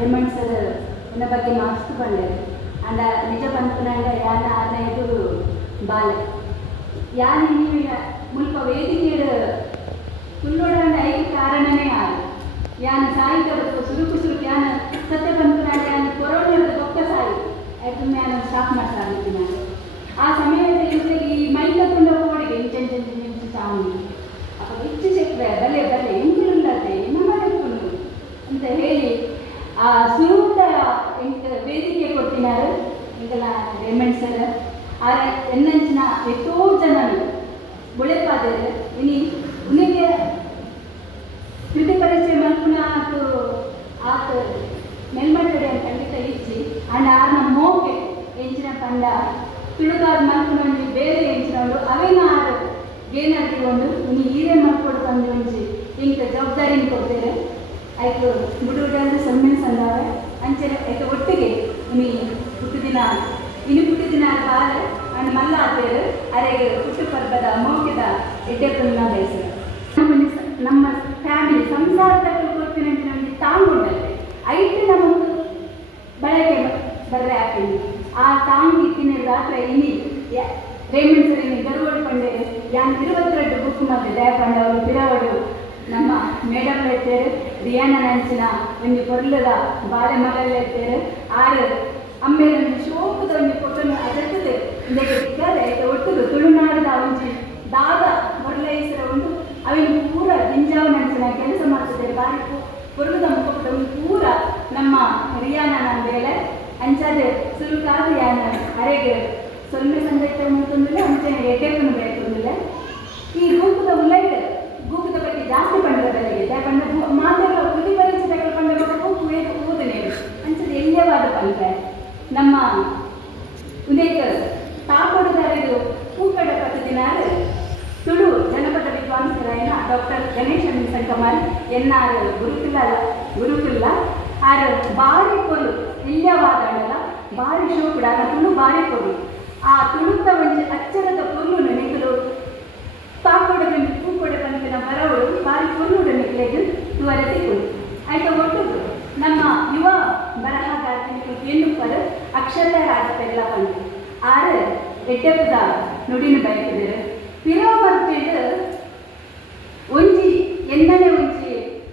Raymond sir ನನ್ನ ಬಗ್ಗೆ ಮಸ್ತ್ ಬಂದರು ಅಂಡ ನಿಜ ಬಂದ್ಕೊಂಡ ಯಾನ ಇದು ಬಾಲೆ ಯಾನ್ ನೀವು ಮುಲ್ಪ ವೇದಿಕೆಯ ಕುಲ್ಲೋಡ ಐದು ಕಾರಣನೇ ಆಗ ಯಾನ್ ಸಾಹಿತ್ಯ ಸುರುಕು ಯಾನ್ ಸತ್ಯ ಬಂದ್ಕೊಂಡ ಯಾನ್ ಕೊರೋನಾ ದೊಡ್ಡ ಸಾಯಿ ಆಯ್ತು ನಾನು ಸ್ಟಾಪ್ ಮಾಡ್ತಾ ಇದ್ದೀನಿ ನಾನು ಆ ಸಮಯದಲ್ಲಿ ಈ ಮೈಲ ತುಂಡ ಹೋಳಿಗೆ ಇಂಚು ಚಾಮಿ ಅಪ್ಪ ಹೆಚ್ಚು ಸಿಕ್ಕರೆ ಬಲೆ ಎಂಕುಲ್ಲತ್ತೆ ನಮ್ಮದಕ್ಕುಂಡು ಅಂತ ಹೇಳಿ ಆ ಸುರೂಟ ವೇದಿಕೆ ಕೊಟ್ಟಿನಾರು ಈಗಲ ರೇಮಂಡ್ ಸರ್ ಆ ಎನ್ನಂಚಿನ ಎಷ್ಟೋ ಜನರು ಬುಳೆಪಾದರು ಇನಿ ಉನಿಗೆ ಕೃತಿ ಪರಿಚಯ ಮಲ್ಪುನ ಆತ ಮೇಲ್ಮಟ್ಟಡೆ ಅಂತ ಖಂಡಿತ ಇಚ್ಚಿ ಅಂಡ್ ಆರ್ನ ಮೋಕೆ ಎಂಚಿನ ಪಂಡ ತುಳುಗಾದ ಮಲ್ಪುನ ಬೇರೆ ಎಂಚಿನವರು ಅವೇನ ಆರು ಏನಾಗಿಕೊಂಡು ಇನ್ನು ಹೀರೆ ಮಾಡ್ಕೊಡು ತಂದು ಒಂಚಿ ಇಂಕ ಜವಾಬ್ದಾರಿನ ಕೊಡ್ತೇವೆ ಆಯ್ತು ಬಿಡುವುದಂದ್ರೆ ಸನ್ಮೆನ್ಸ್ ಅಂದಾವೆ ಅಂಚೆ ಆಯ್ತು ಒಟ್ಟಿಗೆ ಹುಟ್ಟಿದಿನ ಬಾಲ ಅಂಡ್ ಮಲ್ಲ ಆತೇರು ಅರೆಗೆ ಹುಟ್ಟು ಪರ್ಬದ ಮೋಕೆದ ಎಡ್ಡೆಪ್ಪನ ಬೇಸರ ನಮ್ಮ ಫ್ಯಾಮಿಲಿ ಸಂಸಾರದಲ್ಲಿ ಕೊಡ್ತೀನಂತ ನಮಗೆ ತಾಂಗುಂಡಲ್ಲಿ ಐಟು ನಮಗೂ ಬಳಕೆ ಬರ್ರೆ ಹಾಕಿದ್ವಿ ಆ ತಾಂಗಿ ತಿನ್ನ ರಾತ್ರಿ ಇನಿ ರೇಮಂಡ್ ಸರ್ ಇನ್ನು ಗರುವಡು ಪಂಡೆ ಯಾನ್ 22 ಬುಕ್ ಮತ್ತೆ ದಯಪಂಡ ಅವರು ಬಿರವಡು ನಮ್ಮ ಮೇಡಮ್ ಇರ್ತೇರು ರಿಯಾನ ನಂಚಿನ ಒಂದು ಪೊರ್ಲದ ಬಾಳೆ ಮಗಲ್ಲ ಇರ್ತೇರು ಆರು ಅಮ್ಮೇಲೆ ಒಂದು ಶೋಕದ ಒಂದು ಫೋಟೋನು ಅದಕ್ಕೆ ಇಂದಕ್ಕೆ ಒಟ್ಟುದು ತುಳುನಾಡದ ಒಂಜಿ ದಾದ ಮೊರ್ಲೈಸರ ಒಂದು ಅವಿನ ಪೂರ ದಿಂಜಾವ ನಂಚಿನ ಕೆಲಸ ಮಾಡ್ತಿದ್ದಾರೆ ಬಾರಿ ಪೊರ್ಲದ ಮುಖಪುಟ ಒಂದು ಪೂರ ನಮ್ಮ ರಿಯಾನ ನನ್ನ ಬೇಲೆ ಅಂಚಾದ ಸುರುಕಾದ ಯಾನ ಅರೆಗೆ ಸೊನ್ನೆ ಸಂಗೀತ ಮುಗಿತಂದಿಲ್ಲ ಅಂಚೆ ಎಡ್ಡೆಪ್ಪನು ಬೇಕಂದಿಲ್ಲ ಈ ಗೂಕದ ಉಲ್ಲೈಟ್ ಗೂಕದ ಬಗ್ಗೆ ಜಾಸ್ತಿ ಪಂಡದಲ್ಲಿ ಯಾಕಂದ್ರೆ ಮಾತೆಲ್ಲ ಕೃತಿ ಪರಿಚಯ ಪಂಡ ಓದನೆ ಅಂಚದ ಎಲ್ಲಿಯವಾದ ಪಂಚ ನಮ್ಮ ಉದೇಕ ತಾಕೊಡದಾರಿದು ಹೂಕಡ ಪದ್ಧತಿನಾರು ತುಳು ಜನಪದ ವಿದ್ವಾಂಸರಾಯನ ಡಾಕ್ಟರ್ ಗಣೇಶನ್ ಸಂಕಮಾರ್ ಎನ್ನಾರು ಗುರುಕುಲ್ಲ ಆರು ಬಾರಿ ಕೊರು ಇಲ್ಲವಾದ ಬಾರಿ ಶೋಕುಡ ತುಳು ಬಾರಿ ಕೊರು ಆ ತುಳುತ್ತ ಒಂದು ಅಚ್ಚರದ ಪೊರ್ಲು ನೆನೆಗಳು ತಾಕೊಡದ ಹೂಕೊಡ ಪಂಪಿನ ಬರವಳು ಬಾರಿ ಪೊರ್ಲುಡ ನೆಕ್ಲೆದು ತುವರತಿ ಕೊಡು ಆಯ್ತು ಒಟ್ಟು ನಮ್ಮ ಯುವ ಬರಹಗಾರ್ತಿಗಳು ಎನ್ನುಪ್ಪರು ಅಕ್ಷರ ರಾಜಪೆಲ್ಲ ಪಂಪು ಆರು ಎಡ್ಡೆಪ್ಪದ ನುಡಿನ ಬಯಕಿದರು ಪಿರೋ ಮರ್ತೇಳು ಒಂಜಿ ಎನ್ನನೆ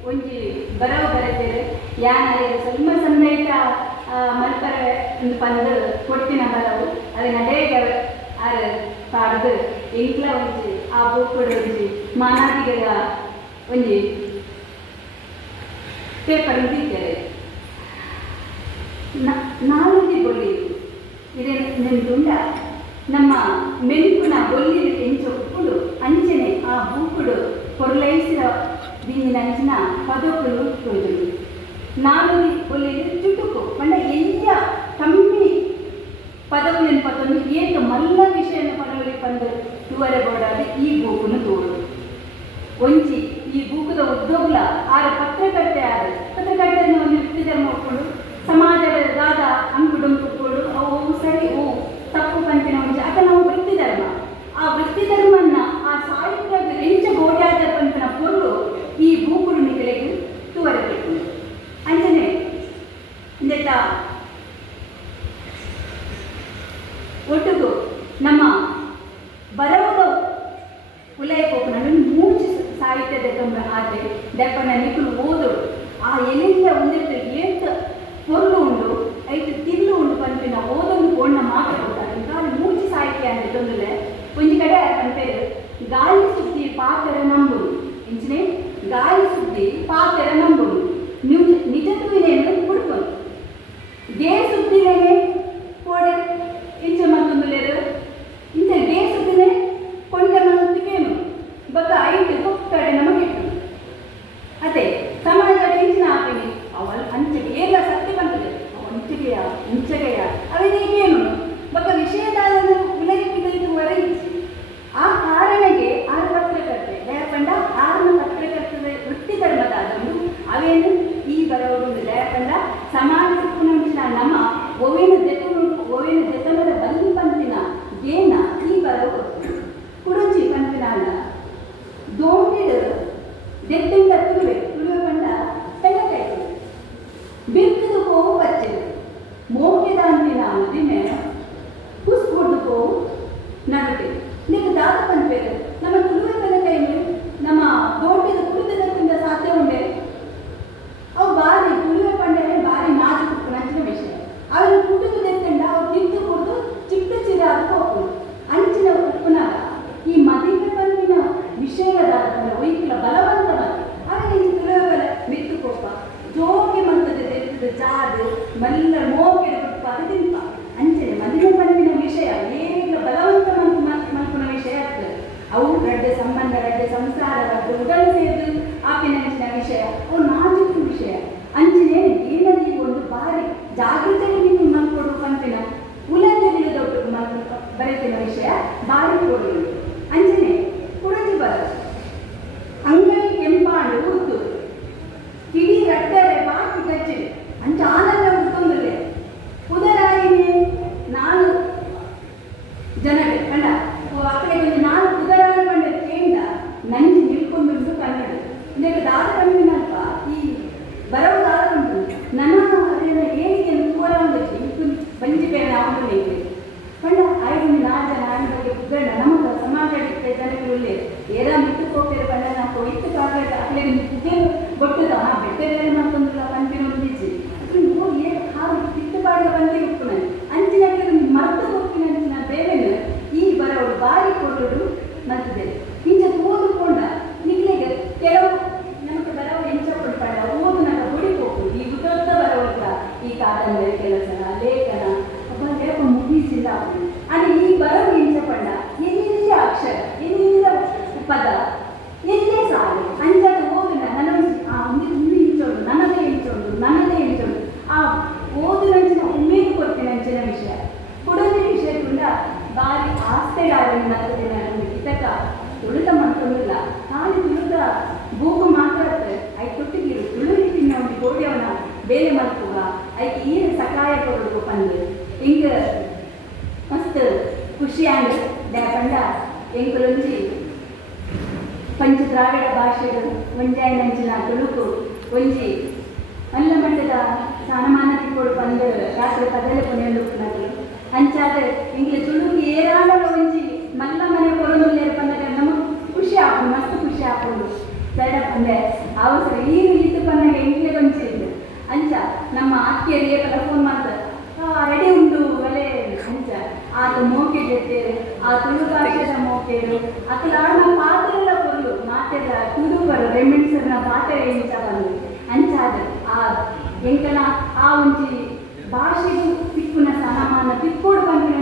ಒಂಜಿ ಬರವ ಬರೆದೇರು ಯಾನ ಸ್ವಲ್ಪ ಸಣ್ಣೈಟ ಮಲ್ಪರ ಪಂದು ಕೊಟ್ಟಿನ ಬರವು ಅದನ್ನ ಹೇಗೆ ಆರು ಪಾಡ್ದು ಎಂಕ್ಲ ಒಂಜಿ ಆ ಬೂಕೊಡು ಒಂಜಿ ಮಾನಾದಿಗಳ ಒಂಜಿ ಪೇಪರ್ ಇದ್ದಿದ್ದಾರೆ ನಾಲ್ಕು ಬೊಲ್ಲಿ ಇದೇ ನೆನ್ಪುಂಡ ನಮ್ಮ ಮೆಂಪುನ ಬೊಲ್ಲಿ ಎಂಚು ಉಪ್ಪುಡು ಅಂಚನೆ ಆ ಬೂಕುಡು ಕೊರ್ಲೈಸಿರ ದೀನಿನ ಅಂಚಿನ ಪದೋಕುಲು ತೊಯ್ದು ನಾಲ್ಕು ಬೊಲ್ಲಿ ಚುಟುಕು ಪಂಡ ಎಲ್ಲ ಕಮ್ಮಿ ಪದವುలను ಪದವನ್ನು ಏತು ಮಲ್ಲ ವಿಷಯನ ಪದವಳಿ ಪಂದು ತುವರೆ ಬೋಡಾದ ಈ ಬೂಕುನು ತೋಡು ಒಂಚಿ ಈ ಬೂಕದ ಉದ್ಯೋಗಲ ಆರು ಪತ್ರಕರ್ತೆ ಪತ್ರಕರ್ತೆಯನ್ನು ಒಂದು ವೃತ್ತಿ ಧರ್ಮ ಒಪ್ಕೊಂಡು ಸಮಾಜದ ದಾದ ಅಂಕುಡೊಂಕು ಕೊಡು ಅವು ಸರಿ ಓ ತಪ್ಪು ಪಂಚಿನ ಒಂಚಿ ಅದ ನಾವು ವೃತ್ತಿ ಧರ್ಮ ಆ ವೃತ್ತಿ ಧರ್ಮನ್ನ ಆ ಸಾಹಿತ್ಯದ ಎಂಚ ಗೋಡ್ಯಾದ ಪಂಚಿನ ಪೊರ್ಲು ಈ ಬೂಕುಡು ನಿಗಳಿಗೆ ತುವರಬೇಕು ಅಂಚನೆ ಇಂದೆತ್ತ ಒಟ್ಟಿಗೂ ನಮ್ಮ ಬರವದ ಉಲಯ ಕೋಪನನ್ನು ಮೂಚಿ ಸಾಹಿತ್ಯದ ತೊಂದರೆ ಆದ್ರೆ ದಪ್ಪನ ನಿಖುಲು ಓದು ಆ ಎಲೆಯ ಒಂದಿಟ್ಟು ಏತ್ ಪೊರ್ಲು ಉಂಡು ಐದು ತಿಲ್ಲು ಉಂಡು ಪಂಪಿನ ಓದೊಂದು ಕೋಣ ಮಾತಾಡ್ತಾರೆ ಗಾಳಿ ಮೂಚಿ ಸಾಹಿತ್ಯ ಅಂತ ತೊಂದರೆ ಒಂಜಿ ಕಡೆ ಪಂಪೇರು ಗಾಳಿ ಸುದ್ದಿ ಪಾತ್ರ ನಂಬುದು ಇಂಚಿನೇ ಗಾಳಿ ಸುದ್ದಿ ಪಾತ್ರ ನಂಬುದು ನಿಜತ್ವಿನೇನು ಹುಡುಕೋದು ದೇ ಸುದ್ದಿನೇನೆ ಕೋಡೆ ಇಂಚ ಮತ್ತೊಂದು ಲೇರು പോവും വച്ചത് മോക്കിയതാണ്ടിന മതിമേ ಕೂಸ್ಕೊಂಡು ಹೋಗು ನಡುವೆ ನೀವು ದಾದ ಬಂದ್ಬೇಕು ನಮ್ಮ ತುಳುವೆಲ್ಲ ಕೈಲಿ ನಮ್ಮ ದೋಟಿದ ಕುಡಿದಕ್ಕಿಂತ ಸಾಧ್ಯ ಉಂಡೆ ಅವು ಬಾರಿ ತುಳುವೆ ಪಂಡವೇ ಬಾರಿ ನಾಜುಕು ನಂಚಿನ ವಿಷಯ ಅವನು ಕುಡಿದು ತೆತ್ತಂಡ ಅವ್ರು ತಿಂದು ಕೊಟ್ಟು ಚಿಕ್ಕ ಚಿರ ಹೋಗು ಅಂಚಿನ ಉಪ್ಪುನಾಗ ಈ ಮದಿಗೆ ಬಂದಿನ ವಿಷಯದ ವೈಕಲ ಬಲವಂತವಾಗಿ ಅವನಿಗೆ ತುಳುವೆ ಮೆತ್ತುಕೋಪ ಜೋಗಿ ಮಂತದ ತೆತ್ತದ ಜಾದು ಮಲ್ಲ ಮೋಗೆ ಪದದಿಂಪ ಅಂಚನೆ ಮದುವೆ ಬಂದಿನ ವಿಷಯ ಏಕ ಬಲವಂತ ಮಲ್ಪುನ ವಿಷಯ ಆಗ್ತದೆ ಅವು ಗಡ್ಡೆ ಸಂಬಂಧ ಗಡ್ಡೆ ಸಂಸಾರ ಗಡ್ಡೆ ಉಡಲು ಸೇರಿದು ಆಪಿನ ವಿಷಯ ಅವು ನಾಜುಕು ವಿಷಯ ಅಂಚನೆ ಏನಲ್ಲಿ ಒಂದು ಬಾರಿ ಜಾಗೃತಿಗೆ ನೀವು ಮಲ್ಕೊಡು ಪಂಪಿನ ಉಲಂಜೆಗಳು ದೊಡ್ಡ ಮಲ್ಪು ಬರೆತಿನ ವಿಷಯ ಬಾರಿ ಕೊಡುವುದು ಅಂಚನೆ ಕುಡಜಿ ಬರೋದು ಅಂಗೈ ಕೆಂಪಾಂಡು ಉದ್ದು ಕಿಡಿ ರಟ್ಟರೆ ಬಾಕಿ ಗಜ್ಜೆ ಅಂಚ ಆನಂದ ಉತ್ತೊಂದಿದೆ ಉದರಾಯಿನಿ ನಾನು ಜನರೇ ಕಂಡ ಅಕ್ಕಡೆ ಒಂದು ನಾನು ಉದರಾಯ ಬಂದ ಕೇಂದ್ರ ನಂಜಿ ನಿಲ್ಕೊಂಡು ಕನ್ನಡ ಇದಕ್ಕೆ ದಾದ ಕಣ್ಣಿನಲ್ಪ ಈ ಬರವು ದಾದ ಕಣ್ಣು ನನ್ನ ಏನಿಗೆ ಪೂರ ಒಂದು ಬಂಜಿ ಬೇರೆ ಅವನು ಹೇಗೆ ಕಂಡ ಐದು ನಾಲ್ಕು ನಾಡಿನ ಬಗ್ಗೆ ಉಗ್ಗಂಡ ನಮಗೆ ಸಮಾಜ ಜನಗಳಲ್ಲಿ ಏರ ಮಿತ್ತು ಹೋಗ್ತಾರೆ ಕಂಡ ನಾವು ಇತ್ತು ಕಾಗ ಅಲ್ಲೇ ಪುಗ್ಗೆ ಗೊಟ್ಟದ ಬೆಟ್ಟದಲ್ಲಿ ಮತ್ತೊಂದು ಕಂಟಿನ್ಯೂ ನಿಜಿ ಹೋಗಿ ಹಾಗೆ ಕಿತ್ತುಪಾಡಿಗೆ ಬಂದೇ ಉಪ್ಪು ಅಂಚಿನ ಮರ್ತು ಹೋಗ್ತೀನಿ ಅಂಚಿನ ಬೇರೆನು ಈ ಬರೋರು ಬಾರಿ ಕೊಡೋರು ಮರ್ತದೆ ಇಂಚ ಓದಿಕೊಂಡ ನಿಗ್ಲಿಗೆ ಕೆಲವು ನಮಗೆ ಬರೋ ಎಂಚ ಕೊಡ್ತಾಳ ಓದು ನನ್ನ ಹೊಡಿಬೇಕು ಈ ಉದೊದ್ದ ಬರೋಲ್ಲ ಈ ಕಾದಂಬರಿ ಕೆಲಸ ಲೇಖನ ಒಬ್ಬ ಮುಗಿಸಿಲ್ಲ ಅಲ್ಲಿ ಈ ಬರೋ ಎಂಚ ಪಂಡ ಎಲ್ಲಿಂದ ಅಕ್ಷರ ಎಲ್ಲಿಂದ ಪದ ಎಲ್ಲೇ ಸಾಲು ಅಂಚದ ಓದಿನ ನನ್ನ ಇಂಚೋಡು ನನ್ನದೇ ಇಂಚೋಡು ಆ ಓದು ನಂಚಿನ ಉಮೇದು ಕೊಡ್ತೀನಿ ಅಂಚಿನ ವಿಷಯ ಕೊಡೋದೇ ವಿಷಯ ಕೂಡ ಬಾರಿ ಆಸ್ತೆಗಾರನ ಇತಕ ತುಳಿತ ಮಾಡ್ಕೊಂಡಿಲ್ಲ ಖಾಲಿ ತುಳಿತ ಬೂಗು ಮಾತಾಡ್ತಾರೆ ಐ ತೊಟ್ಟಿಗಿರು ತುಳುವಿನ ಒಂದು ಗೋಡಿಯವನ ಬೇರೆ ಮಾಡ್ಕುವ ಐಕೆ ಏನು ಸಹಾಯ ಕೊಡೋದು ಬಂದು ಹಿಂಗೆ ಮಸ್ತ್ ಖುಷಿ ಆಂಡ್ ಪಂಡ ಎಂಕುಲೊಂಜಿ ಪಂಚ ದ್ರಾವಿಡ ಭಾಷೆಗಳು ಒಂಜಾಯ ನಂಚಿನ ತುಳುಕು ಒಂಜಿ ಮಲ್ಲ ಮಟ್ಟದ ಸ್ಥಾನಮಾನ ತಿಳ್ಕೊಂಡು ಬಂದು ರಾತ್ರಿ ಕದಲೆ ಕೊನೆಯಲ್ಲಿ ಹೋಗ್ತಾರೆ ಅಂಚಾದ ಇಂಗ್ಲಿ ತುಳುಕು ಏರಾಳ ಒಂಜಿ ಮಲ್ಲ ಮನೆ ಕೊರೊಂದು ಬಂದಾಗ ನಮಗೆ ಖುಷಿ ಹಾಕೊಂಡು ಮಸ್ತ್ ಖುಷಿ ಹಾಕೊಂಡು ಸೈಡ ಬಂದೆ ಅವಸರ ಈತು ಬಂದಾಗ ಇಂಗ್ಲೇ ಒಂಚಿ ಅಂಚ ನಮ್ಮ ಅಕ್ಕಿಯರು ಏಕಲ್ಲ ಫೋನ್ ಮಾಡ್ತಾರೆ ರೆಡಿ ಉಂಟು ಒಲೆ ಅಂಚ ಆತ ಮೋಕೆ ಜೊತೆ ಆ ತುಳು ಭಾಷೆದ ಮೋಕೆರು ಅಕಲ ನಮ್ಮ ಪಾತ್ರೆಲ್ಲ ಕೊರಲು ಮಾತೆಲ್ಲ ತುಳುಬರು ರೆಮಿಣ್ಸರ್ನ ಪಾತ್ರೆ ಎಂಚ ಬಂದು ಅಂಚಾದ ಆ ಎಂಕನ ಆ ಒಂಜಿ ಭಾಷೆಗೂ ತಿಕ್ಕುನ ಸಹಮಾನ ತಿಕ್ಕೋಡು ಬಂದಿನ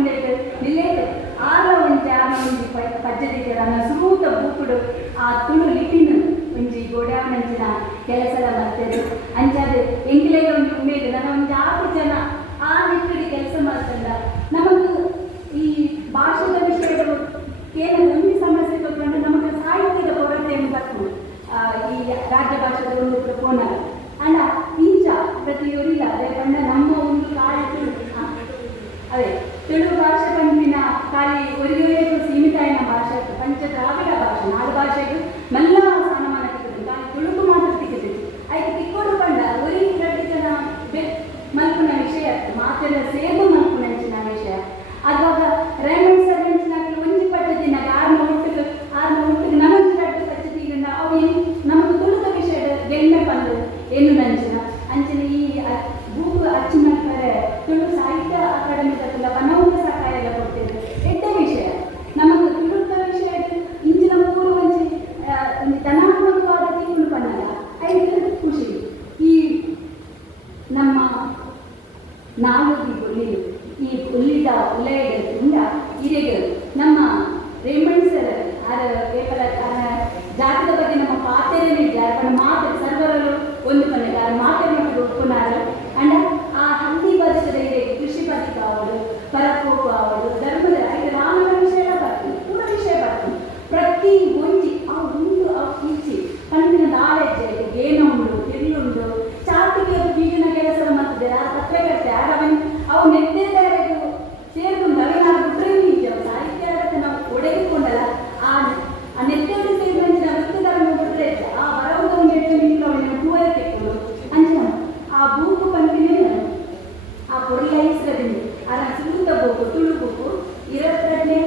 ನಿಲ್ಲೇದು ಆರ ಒಂಜಿ ಪದ್ಧತಿಗೆ ನನ್ನ ಸೂತ ಬುಕ್ಕುಡು ಆ ತುಳು ಲಿಪಿನ ಒಂಜಿ ಗೋಡಾವನಂಚಿನ ಕೆಲಸದ ಮರ್ತದೆ ಅಂಚಾದ ಎಂಗ್ಲೆಗೆ ಒಂದು ಉಮೇದು ನನ್ನ ಒಂದು 6 ಜನ ಆ ನಿಟ್ಟಿಗೆ ಕೆಲಸ ಮಾಡ್ತಂಡ ನಮಗೂ ಈ ಭಾಷೆದ ವಿಷಯಗಳು ಕೇವಲ ಒಂದು ಸಮಸ್ಯೆ ತಗೊಂಡು ನಮಗೆ ಸಾಹಿತ್ಯದ ಕೊರತೆಯನ್ನು ಬರ್ತದೆ ಈ ರಾಜ್ಯ ಭಾಷೆದ ಒಂದು ಪ್ರಕೋನ ಅಲ್ಲ ಇಂಚ ಪ್ರತಿಯೊರಿಲ್ಲ ಅದೇ ಬಂದ ನಮ್ಮ ಒಂದು ಕಾಳಿ ತುಳು ಅದೇ ತುಳು ಭಾಷೆ ಪಂಪಿನ ಖಾಲಿ ಒರಿಯೊರೆಗೂ ಸೀಮಿತ ಆಯ್ನ ಭಾಷೆ ಪಂಚ ದ್ರಾವಿಡ ಭಾಷೆ 4 ಭಾಷೆಗೂ ಮಲ್ಲ ಸ್ಥಾನಮಾನ ತಿಕ್ಕಿದ್ರು ಖಾಲಿ ತುಳುಕು ಮಾತ್ರ ತಿಕ್ಕಿದ್ರು ಆಯ್ತು ತಿಕ್ಕೋಡು ಬಂಡ ಒರಿ 2 ಜನ ಮಲ್ಪುನ ವಿಷಯ ಮಾತೆಲ್ಲ ಸೇರ್ದು ಮಲ್ಪುನಂಚಿನ ವಿಷಯ ಅದಾಗ ರೇಮಂಡ್ ಸರ್ ನಂಚಿನಾಗಲಿ ಒಂಜಿ ಪದ್ಧತಿನ ಆರ್ನ ಒಟ್ಟಿಗೆ ನಮಂಚಿ 2 ಪದ್ಧತಿ ಈಗ ಅವು ನಮಗೆ ತುಳುದ ವಿಷಯದ ಗೆಲ್ಮೆ ಬಂದು ಏನು ನಂಚಿನ ಅಂಚಿನ ಈ ಬೂಕ್ ಅಚ್ಚಿನ ತುಳು ಸಾಹಿತ್ಯ ಅಕಾಡೆಮಿ ತಕ್ಕಲ್ಲ ವನವಂತ ಸಹಾಯ ಎಲ್ಲ ಕೊಡ್ತಿದ್ರು ಎಡ್ಡ ವಿಷಯ ನಮಗೆ ತುಳುದ ವಿಷಯ ಇಂಚಿನ ಪೂರ್ವ ಒಂದು ಧನಾತ್ಮಕವಾದ ತೀರ್ಪು ಬಂದಲ್ಲ ಐದು ಖುಷಿ ಈ ನಮ್ಮ ನಾಲ್ಕು ಈ ಉಲ್ಲಿದ ಉಲಯದಿಂದ ಹಿರಿಯರು ನಮ್ಮ ರೇಮಂಡ್ ಸರ್ ಕೇವಲ ಜಾತದ ಬಗ್ಗೆ ನಮ್ಮ ಪಾತ್ರೆನೇ ಯಾರ ಮಾತು ಸರ್ವರರು ಒಂದು ಮನೆ ಯಾರ ಮಾತನ್ನು ಒಪ್ಪುನಾರು ಅಂಡ್ ಆ ಹಂದಿ ಬದುಕದ ಇದೆ ಕೃಷಿ ಬದುಕು ಆಗೋದು ಪರಕೋಪು ಆಗೋದು ಧರ್ಮದ ಐದು ರಾಮನ ವಿಷಯ ಬರ್ತದೆ ಪೂರ ವಿಷಯ ಬರ್ತದೆ ಪ್ರತಿ ಒಂಜಿ ಆ ಒಂದು ಆ ಇಚ್ಚಿ ಕಣ್ಣಿನ ನಾಲೆಡ್ಜ್ ಏನುಂಡು ತಿರುಳುಂಡು ಚಾತಿಗೆ ಬೀಗಿನ ಕೆಲಸ ಮಾಡ್ತಿದ್ದಾರೆ ಆ ಪತ್ರಕರ್ತೆ ಯಾರವನ್ ಅವು ನೆತ್ತೆದಾರೆಗೂ ಸೇರ್ಕೊಂಡು ಅವೇನಾದ್ರು ಬಿಟ್ಟರೆ ನಿಜ ಸಾಹಿತ್ಯ ನಾವು ಒಡೆದುಕೊಂಡಲ್ಲ ಆ ನೆತ್ತೆಯವರು ಸೇರಿದಂತೆ ವೃತ್ತಿಗಳನ್ನು ಬಿಟ್ಟರೆ ಆ ಬರವುದನ್ನು பொருளைஸ்ரதிந்து அரை சுத்த போக்கு துளு போக்கு 22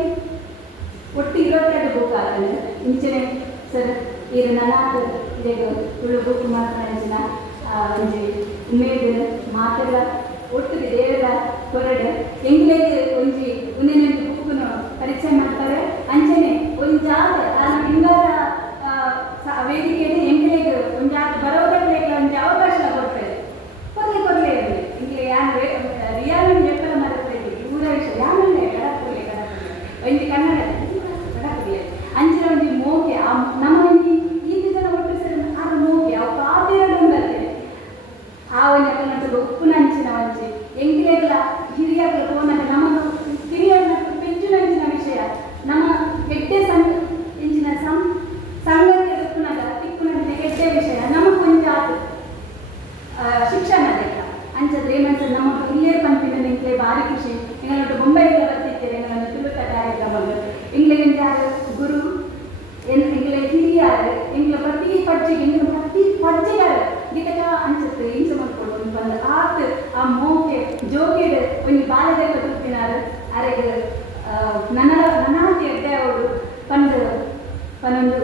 ಒಟ್ಟು 22 ಬುಕ್ ಆತನು ಇಂಚನೆ ಸರ್ ಇದು ನನಾತ್ ಇದೆಗೋ ತುಳು ಬುಕ್ ಮಾತನಾಡಿನ ಒಂಜಿ ಉಮೇದು ಮಾತೆಲ್ಲ ಒಟ್ಟಿಗೆ ದೇವರ ಹೊರಡು ಎಂಗ್ಲೆಗೆ ಒಂಜಿ ಉನ್ನೆನೆಂಟು ಬುಕ್ಕನ್ನು ಪರಿಚಯ ಮಾಡ್ತಾರೆ ಅಂಚನೆ ಒಂಜಾದ ನಾನು ಹಿಂಗಾರ ವೇದಿಕೆಯಲ್ಲಿ ಎಂಗ್ಲೆಗೆ ಒಂಜಾದ ಬರೋದಕ್ಕೆ ಒಂದು ಅವಕಾಶ ಕೊಡ್ತಾರೆ ಕೊರಲೆ ಇರಲಿ ಹಿಂಗೆ ಯಾರು ರಿಯಾಲಿಟಿ ಎಪ್ಪಲ ಮರಬೇಕು ಊರ ವಿಷಯ ಯಾಮಲ್ಲೇ ಕಡಪುಲೆ ಒಂದು ಕನ್ನಡ ಕಡಪುಲೆ ಅಂಚಿನ ಒಂದು ಮೋಕೆ ನಮ್ಮ ಒಂದು ಈದು ಜನ ಒಟ್ಟು ಸರಿ ಆದ ಮೋಕೆ ಅವು ಪಾತೆರಡು ಬರ್ತದೆ ಆ ಒಂದು ಕನ್ನಡ ಉಪ್ಪು ನಂಚಿನ ಒಂಚಿ ಎಂಗ್ಲೆಗಳ ಹಿರಿಯಗಳ ಹೋದಾಗ ನಮಗೆ ಹಿರಿಯರ ಪೆಂಚು ನಂಚಿನ ವಿಷಯ ನಮ್ಮ ಎಡ್ಡೆ ಇಂಚಿನ ಸಂಗತಿ ಉಪ್ಪುನಗ ತಿಪ್ಪುನಂಚಿನ ಎಡ್ಡೆ ವಿಷಯ ನಮಗೆ ಕೊಂಚ ಶಿಕ್ಷಣ ಬೇಕಾ ಅಂಚದ್ರೆ ಏಮಂತ ನಮ್ಮ ಇಲ್ಲೇ ಪಂಪಿನ ನಿಂತಲೇ ಭಾರಿ ಖುಷಿ ಎಂಗಳೊಟ್ಟು ಬೊಂಬೈಗೆಲ್ಲ ಬರ್ತಿದ್ದೇವೆ ಎಂಗಳನ್ನು ತಿಳುಕ ಕಾರ್ಯಕ್ರಮಗಳು ಎಂಗ್ಲೆಗೆ ಗುರು ಎಂಗ್ಲೆ ಹಿರಿಯಾರು ಎಂಗ್ಲ ಪ್ರತಿ ಪಜ್ಜಿಗೆ ಎಂಗ್ಲ ಪ್ರತಿ ಪಜ್ಜಿಗಾರ ಗೀತಕ ಅನ್ಸುತ್ತೆ ಇಂಚು ಮಾಡ್ಕೊಂಡು ಬಂದ ಆತ್ ಆ ಮೋಕೆ ಜೋಕೆಡ್ ಒಂದು ಬಾಲ್ಯದ ತುರ್ತಿನಾರು ಅರೆಗೆ ನನ್ನ ನನ್ನಾತಿ ಎಡ್ಡೆ ಅವರು ಪಂದು ಪನ್ನೊಂದು